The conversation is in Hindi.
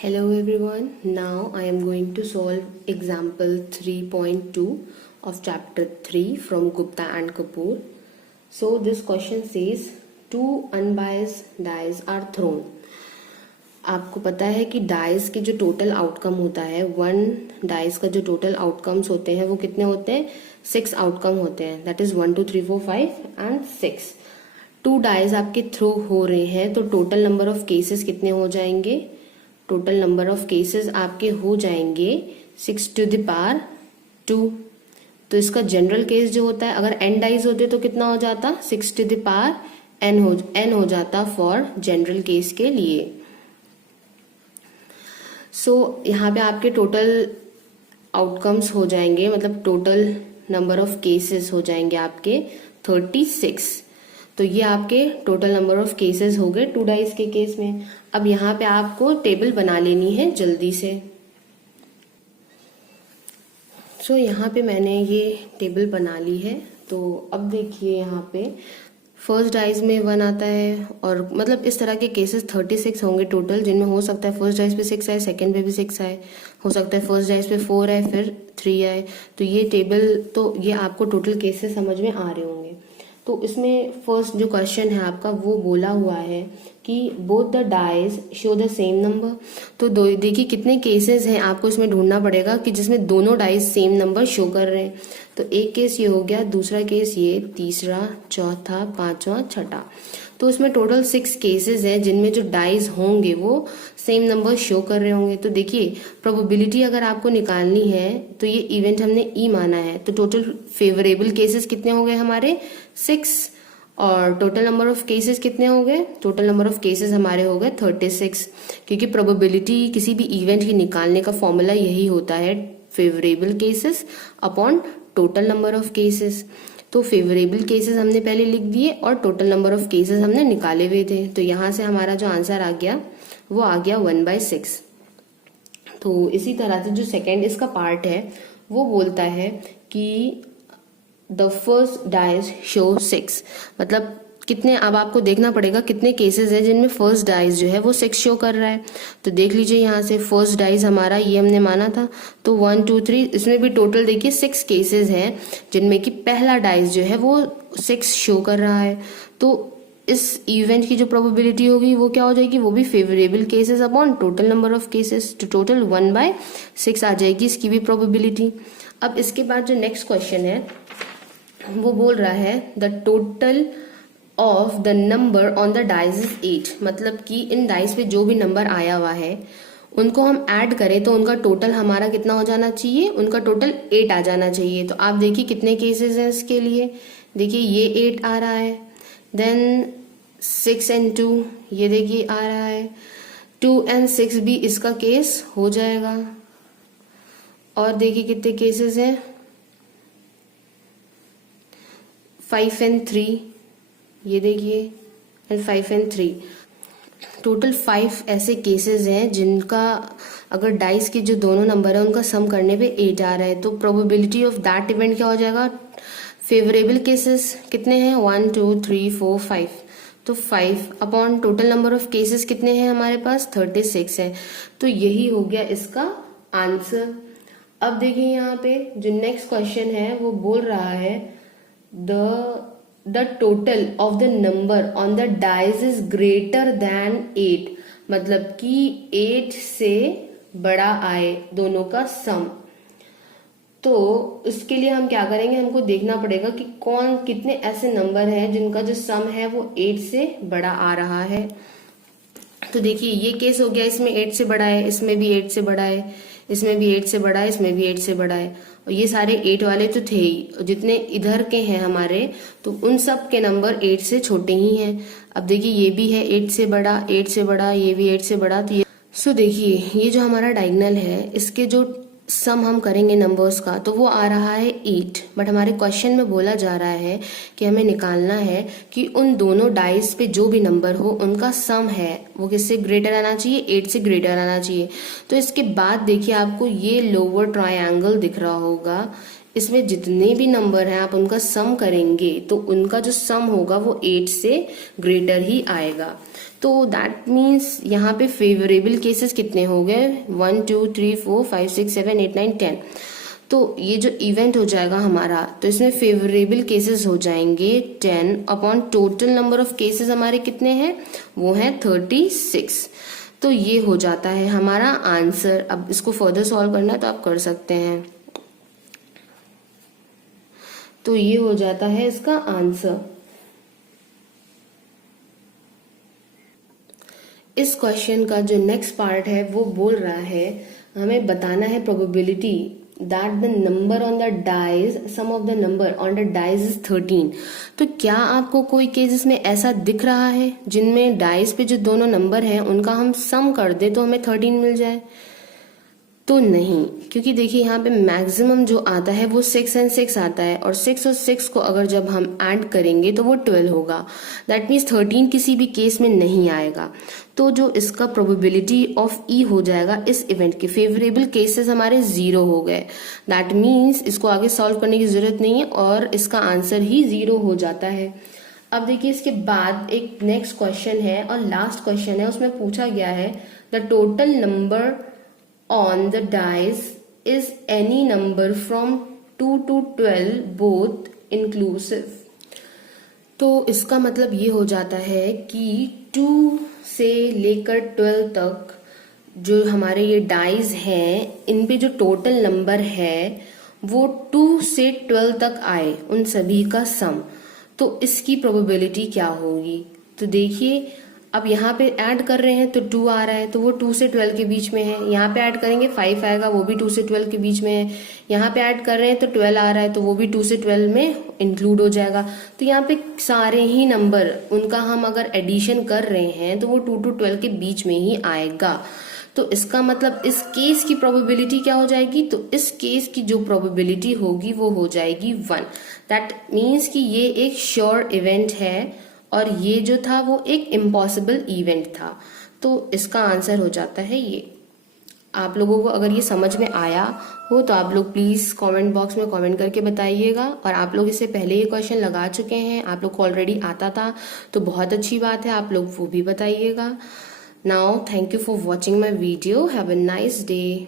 Hello everyone, now I am going to solve example 3.2 of chapter 3 from Gupta and Kapoor. So this question says two unbiased dice are thrown. आपको पता है कि डाइस के जो टोटल आउटकम होता है, वन डाइस का जो टोटल आउटकम्स होते हैं वो कितने होते हैं? 6 आउटकम होते हैं, that is 1 2 3 4 5 and 6. Two dice आपके थ्रो हो रहे हैं तो टोटल नंबर ऑफ केसेस कितने हो जाएंगे? टोटल नंबर ऑफ केसेस आपके हो जाएंगे 6 to the power 2. तो इसका जनरल केस जो होता है, अगर n डाइज होते तो कितना हो जाता? 6 to the power n हो जाता फॉर जनरल केस के लिए. सो यहाँ पे आपके टोटल आउटकम्स हो जाएंगे, मतलब टोटल नंबर ऑफ केसेस हो जाएंगे आपके 36. तो ये आपके टोटल नंबर ऑफ केसेस हो गए टू डाइस के केस में. अब यहाँ पे आपको टेबल बना लेनी है जल्दी से. सो यहाँ पे मैंने ये टेबल बना ली है. तो अब देखिए यहाँ पे फर्स्ट डाइस में 1 आता है, और मतलब इस तरह के केसेस 36 होंगे टोटल, जिनमें हो सकता है फर्स्ट डाइस पे 6 आए, सेकंड पे भी 6 आए, हो सकता है फर्स्ट डाइस पे 4 आए फिर 3 आए. तो ये टेबल, तो ये आपको टोटल केसेस समझ में आ रहे होंगे. तो इसमें फर्स्ट जो क्वेश्चन है आपका वो बोला हुआ है कि both the dice show the same number. तो देखिए कितने केसेस हैं, आपको इसमें ढूंढना पड़ेगा कि जिसमें दोनों डाइस सेम नंबर शो कर रहे हैं. तो एक केस ये हो गया, दूसरा केस ये, तीसरा, चौथा, पांचवा, छठा. तो इसमें टोटल 6 केसेस हैं जिनमें जो डाइस होंगे वो सेम नंबर शो कर रहे होंगे. तो देखिए प्रोबेबिलिटी अगर आपको निकालनी है तो ये इवेंट हमने ई माना है, तो टोटल फेवरेबल केसेस कितने हो गए हमारे? 6. और टोटल नंबर ऑफ केसेस कितने हो गए? टोटल नंबर ऑफ केसेस हमारे हो गए 36. क्योंकि प्रोबेबिलिटी किसी भी इवेंट की निकालने का फॉर्मूला यही होता है, favourable cases upon total number of cases. तो फेवरेबल केसेस हमने पहले लिख दिए और टोटल नंबर ऑफ केसेस हमने निकाले हुए थे. तो यहाँ से हमारा जो आंसर आ गया वो आ गया 1/6. तो इसी तरह से जो सेकेंड इसका पार्ट है वो बोलता है कि द फर्स्ट डाइस शो 6. मतलब कितने, अब आपको देखना पड़ेगा कितने केसेस है जिनमें फर्स्ट डाइस जो है वो 6 शो कर रहा है. तो देख लीजिए यहाँ से फर्स्ट डाइस हमारा ये हमने माना था, तो 1 2 3, इसमें भी टोटल देखिए 6 केसेस हैं जिनमें कि पहला डाइस जो है वो 6 शो कर रहा है. तो इस इवेंट की जो प्रोबेबिलिटी होगी वो क्या हो जाएगी? वो भी favourable cases upon total number of cases, तो टोटल 1/6 आ जाएगी इसकी भी प्रोबेबिलिटी. अब इसके बाद जो नेक्स्ट क्वेश्चन है वो बोल रहा है the total of the number on the dice is 8. मतलब कि इन डाइस पे जो भी नंबर आया हुआ है उनको हम ऐड करें तो उनका टोटल हमारा कितना हो जाना चाहिए? उनका टोटल 8 आ जाना चाहिए. तो आप देखिए कितने केसेस हैं इसके लिए. देखिए ये 8 आ रहा है, देन 6 and 2 ये देखिए आ रहा है, 2 and 6 भी इसका केस हो जाएगा. और देखिए कितने केसेस हैं, 5 and 3 ये देखिए, एंड 5 and 3. टोटल 5 ऐसे केसेस हैं जिनका अगर डाइस के जो दोनों नंबर है उनका सम करने पे 8 आ रहा है. तो प्रोबेबिलिटी ऑफ दैट इवेंट क्या हो जाएगा? फेवरेबल केसेस कितने हैं? 1 2 3 4 5. तो 5 upon total number of cases कितने हैं हमारे पास? 36 है. तो यही हो गया इसका आंसर. अब देखिए यहाँ पे जो नेक्स्ट क्वेश्चन है वो बोल रहा है the total of the number on the dice is greater than 8. मतलब कि 8 से बड़ा आए दोनों का सम. तो इसके लिए हम क्या करेंगे, हमको देखना पड़ेगा कि कौन कितने ऐसे नंबर हैं जिनका जो सम है वो 8 से बड़ा आ रहा है. तो देखिए ये केस हो गया, इसमें 8 से बड़ा है, इसमें भी 8 से बड़ा है, इसमें भी 8 से बड़ा है, इसमें भी 8 से बड़ा है. और ये सारे 8 वाले तो थे ही, जितने इधर के हैं हमारे तो उन सब के नंबर 8 से छोटे ही हैं. अब देखिए ये भी है 8 से बड़ा, 8 से बड़ा, ये भी 8 से बड़ा. तो ये देखिए ये जो हमारा डायगोनल है इसके जो सम हम करेंगे नंबर्स का तो वो आ रहा है 8. बट हमारे क्वेश्चन में बोला जा रहा है कि हमें निकालना है कि उन दोनों डाइस पे जो भी नंबर हो उनका सम है वो किससे ग्रेटर आना चाहिए? 8 से ग्रेटर आना चाहिए. तो इसके बाद देखिए आपको ये लोअर ट्रायंगल दिख रहा होगा, इसमें जितने भी नंबर हैं आप उनका सम करेंगे तो उनका जो सम होगा वो 8 से ग्रेटर ही आएगा। तो दैट मीन्स यहाँ पे फेवरेबल केसेस कितने हो गए, 1 2 3 4 5 6 7 8 9 10। तो ये जो इवेंट हो जाएगा हमारा, तो इसमें फेवरेबल केसेस हो जाएंगे 10 upon total number of cases हमारे कितने हैं, वो हैं 36। तो ये हो जाता है हमारा आंसर। अब इसको फर्दर सॉल्व करना है तो आप कर सकते हैं। तो ये हो जाता है इसका आंसर। इस क्वेश्चन का जो नेक्स्ट पार्ट है वो बोल रहा है हमें बताना है probability that the number on the dice, sum of the number on the dice is 13। तो क्या आपको कोई केसेस में ऐसा दिख रहा है जिनमें डाइज पे जो दोनों नंबर हैं उनका हम सम कर दे तो हमें 13 मिल जाए? तो नहीं, क्योंकि देखिए यहाँ पे मैक्सिमम जो आता है वो 6 और 6 आता है, और 6 और 6 को अगर जब हम ऐड करेंगे तो वो 12 होगा। दैट मीन्स 13 किसी भी केस में नहीं आएगा। तो जो इसका प्रोबेबिलिटी ऑफ ई हो जाएगा इस इवेंट के, फेवरेबल केसेस हमारे 0 हो गए। दैट मीन्स इसको आगे सॉल्व करने की जरूरत नहीं है और इसका आंसर ही 0 हो जाता है। अब देखिए इसके बाद एक नेक्स्ट क्वेश्चन है और लास्ट क्वेश्चन है, उसमें पूछा गया है the total number on the dice is any number from 2 to 12 both inclusive। तो इसका मतलब ये हो जाता है कि 2 से लेकर 12 तक जो हमारे ये डाइज हैं इन पे जो टोटल नंबर है वो 2 से 12 तक आए, उन सभी का सम। तो इसकी प्रोबेबिलिटी क्या होगी? तो देखिए अब यहाँ पे ऐड कर रहे हैं तो 2 आ रहा है तो वो 2 से 12 के बीच में है। यहाँ पे ऐड करेंगे 5 आएगा, वो भी 2 से 12 के बीच में है। यहाँ पे ऐड कर रहे हैं तो 12 आ रहा है तो वो भी 2 से 12 में इंक्लूड हो जाएगा। तो यहाँ पे सारे ही नंबर उनका हम अगर एडिशन कर रहे हैं तो वो 2 to 12 के बीच में ही आएगा। तो इसका मतलब इस केस की प्रोबेबिलिटी क्या हो जाएगी? तो इस केस की जो प्रोबेबिलिटी होगी वो हो जाएगी 1। दैट मीन्स कि ये एक श्योर इवेंट है और ये जो था वो एक इम्पॉसिबल इवेंट था। तो इसका आंसर हो जाता है ये। आप लोगों को अगर ये समझ में आया हो तो आप लोग प्लीज़ कमेंट बॉक्स में कमेंट करके बताइएगा। और आप लोग इससे पहले ये क्वेश्चन लगा चुके हैं, आप लोग को ऑलरेडी आता था तो बहुत अच्छी बात है, आप लोग वो भी बताइएगा। Now thank you for watching my video. Have a nice day.